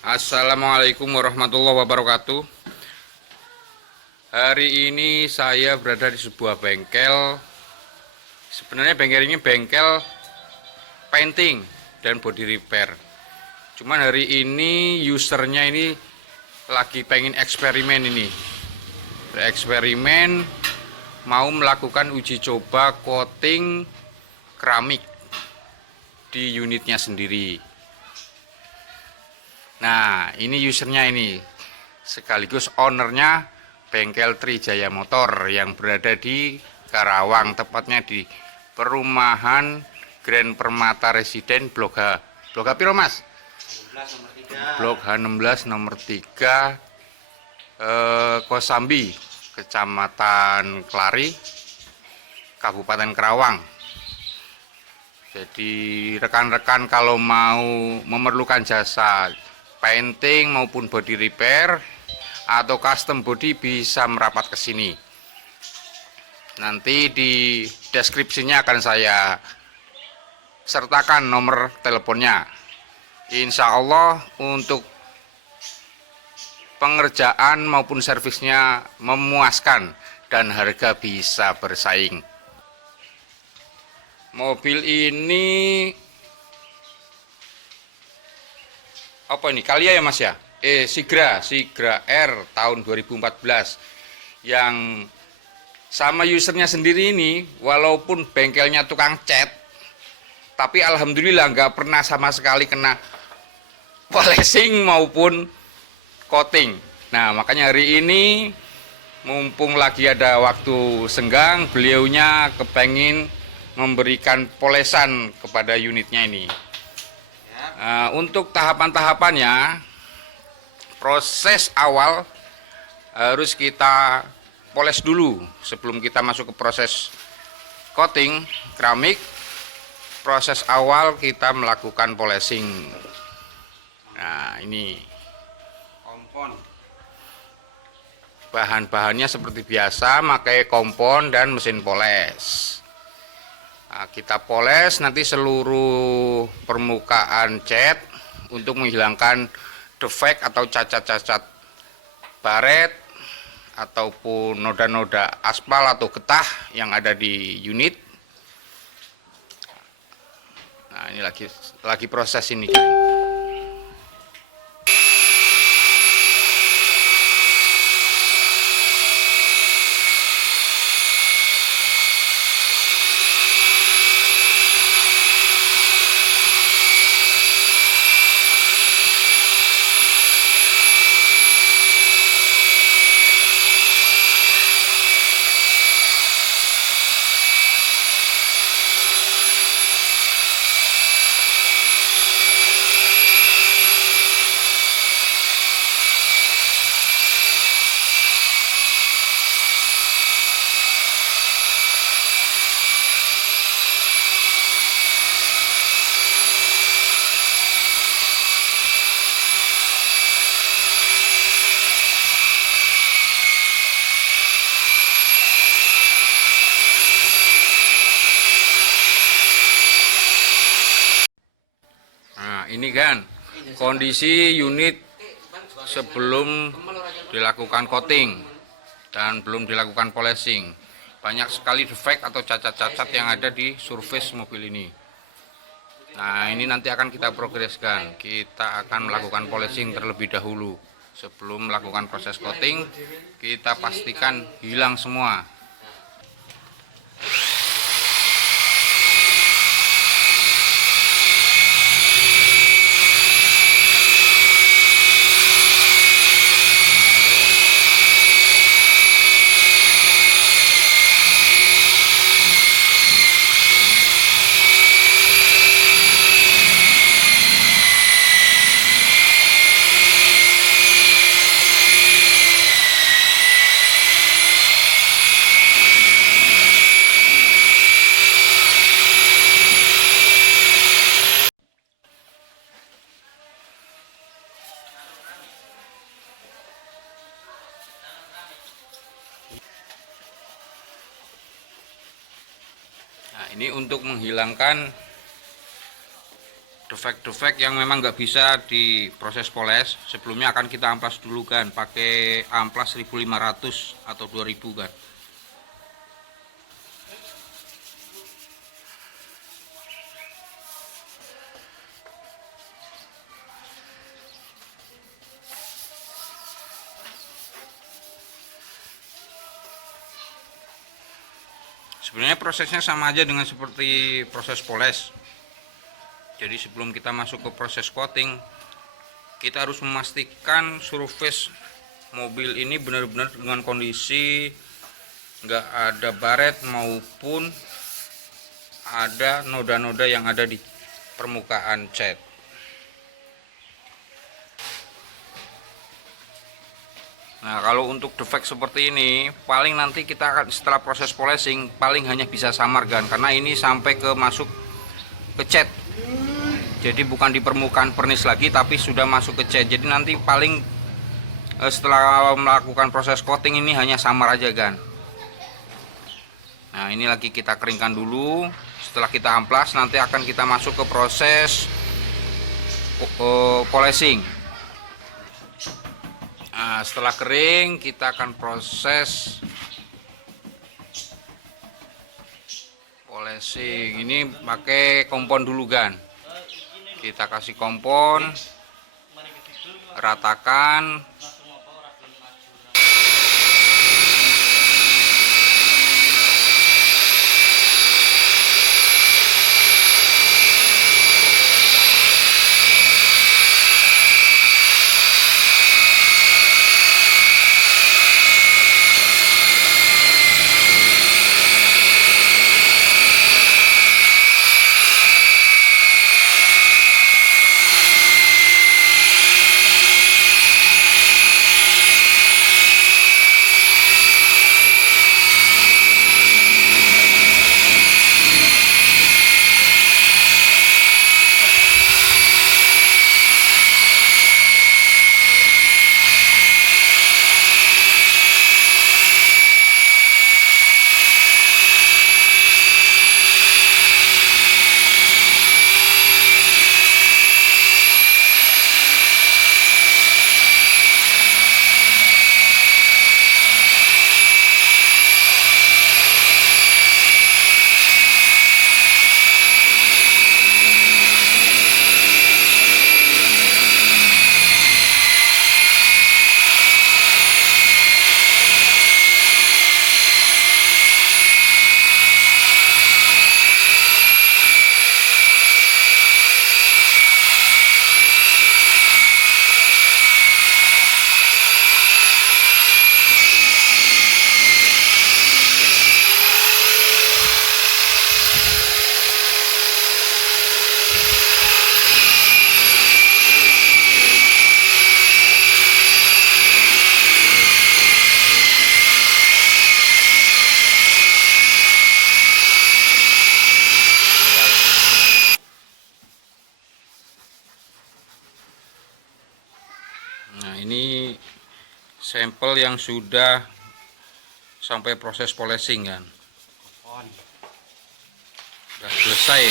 Assalamualaikum warahmatullahi wabarakatuh. Hari ini saya berada di sebuah bengkel. Sebenarnya bengkel ini bengkel painting dan body repair. Cuman hari ini usernya ini lagi pengen eksperimen ini. Eksperimen mau melakukan uji coba coating keramik di unitnya sendiri. Nah, ini usernya ini sekaligus ownernya bengkel Trijaya Motor yang berada di Karawang, tepatnya di perumahan Grand Permata Residen Blok H. Blok H piro, Mas? 16 nomor 3. Blok H16 nomor 3 Kosambi, Kecamatan Klari, Kabupaten Karawang. Jadi rekan-rekan kalau mau memerlukan jasa painting maupun body repair atau custom body bisa merapat ke sini. Nanti di deskripsinya akan saya sertakan nomor teleponnya. Insya Allah untuk pengerjaan maupun servisnya memuaskan dan harga bisa bersaing. Mobil ini apa ini? Kalia ya Mas ya? Sigra R tahun 2014 yang sama usernya sendiri ini, walaupun bengkelnya tukang cat, tapi alhamdulillah nggak pernah sama sekali kena polishing maupun coating. Nah makanya hari ini mumpung lagi ada waktu senggang, beliaunya kepengin memberikan polesan kepada unitnya ini. Untuk tahapan-tahapannya, proses awal harus kita poles dulu sebelum kita masuk ke proses coating keramik. Proses awal kita melakukan polishing. Nah ini Kompon. bahan-bahannya seperti biasa, pakai kompon dan mesin poles. Nah, kita poles nanti seluruh permukaan cat untuk menghilangkan defek atau cacat-cacat baret ataupun noda-noda aspal atau getah yang ada di unit. Nah, ini lagi proses ini. Nah, ini kan kondisi unit sebelum dilakukan coating dan belum dilakukan polishing. Banyak sekali defek atau cacat-cacat yang ada di surface mobil ini. Nah, ini nanti akan kita progreskan. Kita akan melakukan polishing terlebih dahulu. Sebelum melakukan proses coating, kita pastikan hilang semua. Nah, ini untuk menghilangkan defek-defek yang memang nggak bisa diproses poles, sebelumnya akan kita amplas dulu kan, pakai amplas 1500 atau 2000 kan. Sebenarnya prosesnya sama aja dengan seperti proses poles. Jadi sebelum kita masuk ke proses coating, kita harus memastikan surface mobil ini benar-benar dengan kondisi nggak ada baret maupun ada noda-noda yang ada di permukaan cat. Nah, kalau untuk defek seperti ini, paling nanti kita akan setelah proses polishing paling hanya bisa samar kan, karena ini sampai ke masuk ke cat. Jadi bukan di permukaan pernis lagi, tapi sudah masuk ke cat. Jadi nanti paling setelah melakukan proses coating ini hanya samar aja kan. Nah, ini lagi kita keringkan dulu. Setelah kita amplas, nanti akan kita masuk ke proses polishing. Nah, setelah kering kita akan proses polishing. Ini pakai kompon dulu kan. Kita kasih kompon, ratakan. Nah, ini sampel yang sudah sampai proses polishing kan. Sudah selesai.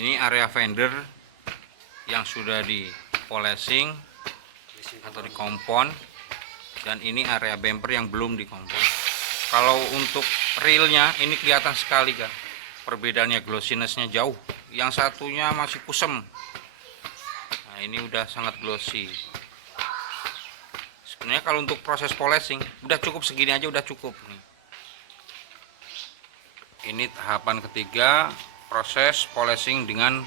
Ini area fender yang sudah di polishing atau di kompon, dan ini area bumper yang belum di kompon. Kalau untuk reelnya ini kelihatan sekali kan, perbedaannya, glossinessnya jauh. Yang satunya masih kusem. Nah, ini udah sangat glossy. Sebenarnya kalau untuk proses polishing udah cukup segini aja, udah cukup nih. Ini tahapan ketiga, proses polishing dengan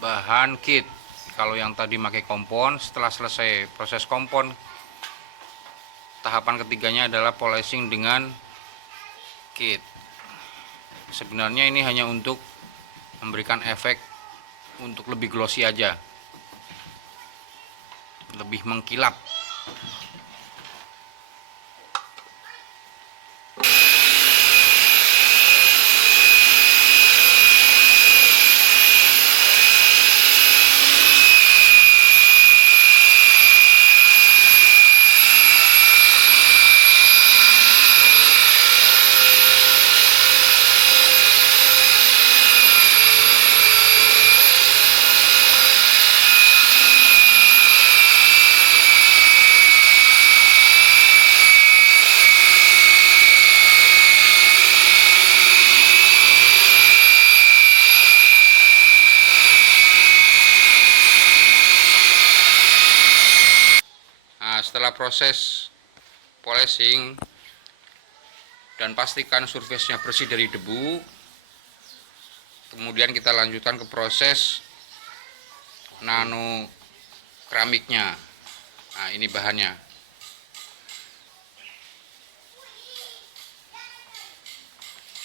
bahan kit. Kalau yang tadi pakai kompon, setelah selesai proses kompon, tahapan ketiganya adalah polishing dengan kit. Sebenarnya ini hanya untuk memberikan efek untuk lebih glossy aja, lebih mengkilap. proses polishing dan pastikan surface-nya bersih dari debu, kemudian kita lanjutkan ke proses nano keramiknya. Nah, ini bahannya.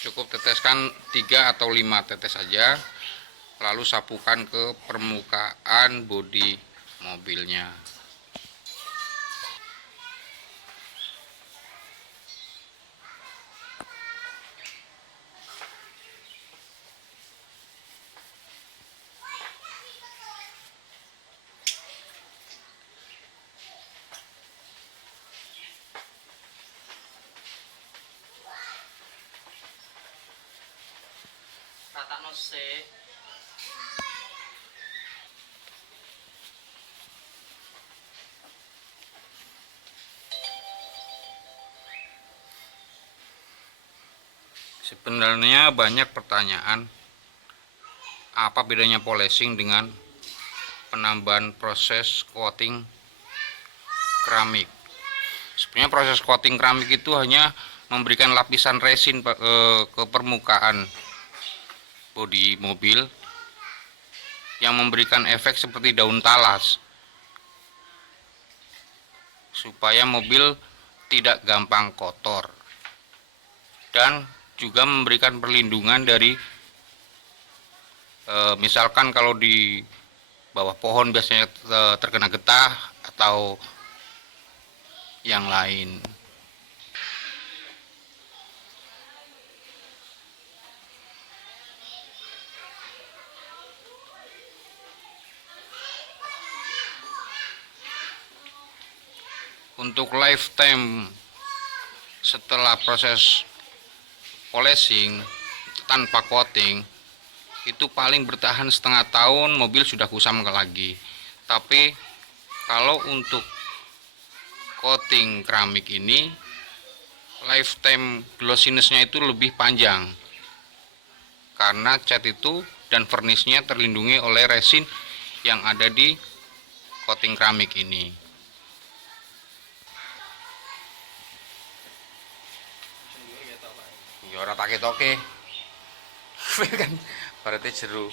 Cukup teteskan 3 atau 5 tetes saja, lalu sapukan ke permukaan bodi mobilnya. Ratakno sik. Sebenarnya banyak pertanyaan, apa bedanya polishing dengan penambahan proses coating keramik. Sebenarnya proses coating keramik itu hanya memberikan lapisan resin ke permukaan bodi mobil yang memberikan efek seperti daun talas supaya mobil tidak gampang kotor, dan juga memberikan perlindungan dari misalkan kalau di bawah pohon biasanya terkena getah atau yang lain. Untuk lifetime setelah proses polishing tanpa coating itu paling bertahan setengah tahun, mobil sudah kusam lagi. Tapi kalau untuk coating keramik ini lifetime glossiness-nya itu lebih panjang karena cat itu dan varnish-nya terlindungi oleh resin yang ada di coating keramik ini. Ya ora tak ketoke. Kan berarti jeru.